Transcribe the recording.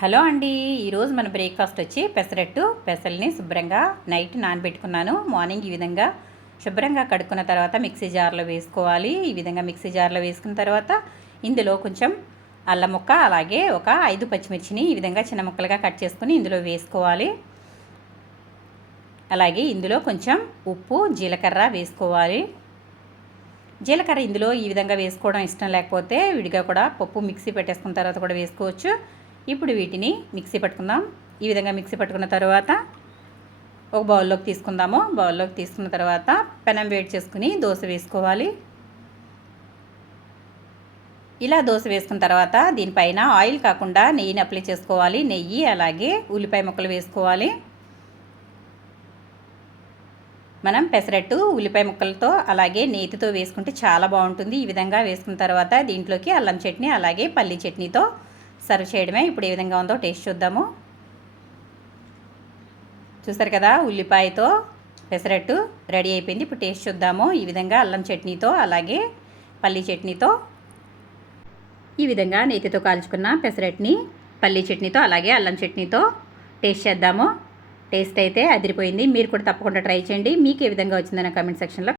Hello అండి. ఈరోజు మన బ్రేక్ఫాస్ట్ వచ్చి పెసరట్టు. పెసల్ని శుభ్రంగా నైట్ నానబెట్టుకున్నాను. మార్నింగ్ ఈ విధంగా శుభ్రంగా కడుక్కున్న తర్వాత మిక్సీ జార్లో వేసుకోవాలి. ఈ విధంగా మిక్సీ జార్లో వేసుకున్న తర్వాత ఇందులో కొంచెం అల్లం ముక్క, అలాగే ఒక 5 పచ్చిమిర్చిని ఈ విధంగా చిన్న ముక్కలుగా కట్ చేసుకుని ఇందులో వేసుకోవాలి. అలాగే ఇందులో కొంచెం ఉప్పు, జీలకర్ర వేసుకోవాలి. జీలకర్ర ఇందులో ఈ విధంగా వేసుకోవడం ఇష్టం లేకపోతే విడిగా కూడా పప్పు మిక్సీ పెట్టేసుకున్న తర్వాత కూడా వేసుకోవచ్చు. ఇప్పుడు వీటిని మిక్సీ పట్టుకుందాం. ఈ విధంగా మిక్సీ పట్టుకున్న తర్వాత ఒక బౌల్లోకి తీసుకుందాము. బౌల్లోకి తీసుకున్న తర్వాత పెనం వేడి చేసుకుని దోశ వేసుకోవాలి. ఇలా దోశ వేసుకున్న తర్వాత దీనిపైన ఆయిల్ కాకుండా నెయ్యిని అప్లై చేసుకోవాలి. నెయ్యి అలాగే ఉల్లిపాయ ముక్కలు వేసుకోవాలి. మనం పెసరట్టు ఉల్లిపాయ ముక్కలతో అలాగే నేతితో వేసుకుంటే చాలా బాగుంటుంది. ఈ విధంగా వేసుకున్న తర్వాత దీంట్లోకి అల్లం చట్నీ అలాగే పల్లీ చట్నీతో సర్వ్ చేయడమే. ఇప్పుడు ఏ విధంగా ఉందో టేస్ట్ చూద్దాము. చూసారు కదా, ఉల్లిపాయతో పెసరట్టు రెడీ అయిపోయింది. ఇప్పుడు టేస్ట్ చూద్దాము. ఈ విధంగా అల్లం చట్నీతో అలాగే పల్లీ చట్నీతో ఈ విధంగా నేతితో కాల్చుకున్న పెసరట్టుని పల్లీ చట్నీతో అలాగే అల్లం చట్నీతో టేస్ట్ చేద్దాము. టేస్ట్ అయితే అదిరిపోయింది. మీరు కూడా తప్పకుండా ట్రై చేయండి. మీకు ఏ విధంగా వచ్చిందో నా కామెంట్ సెక్షన్లో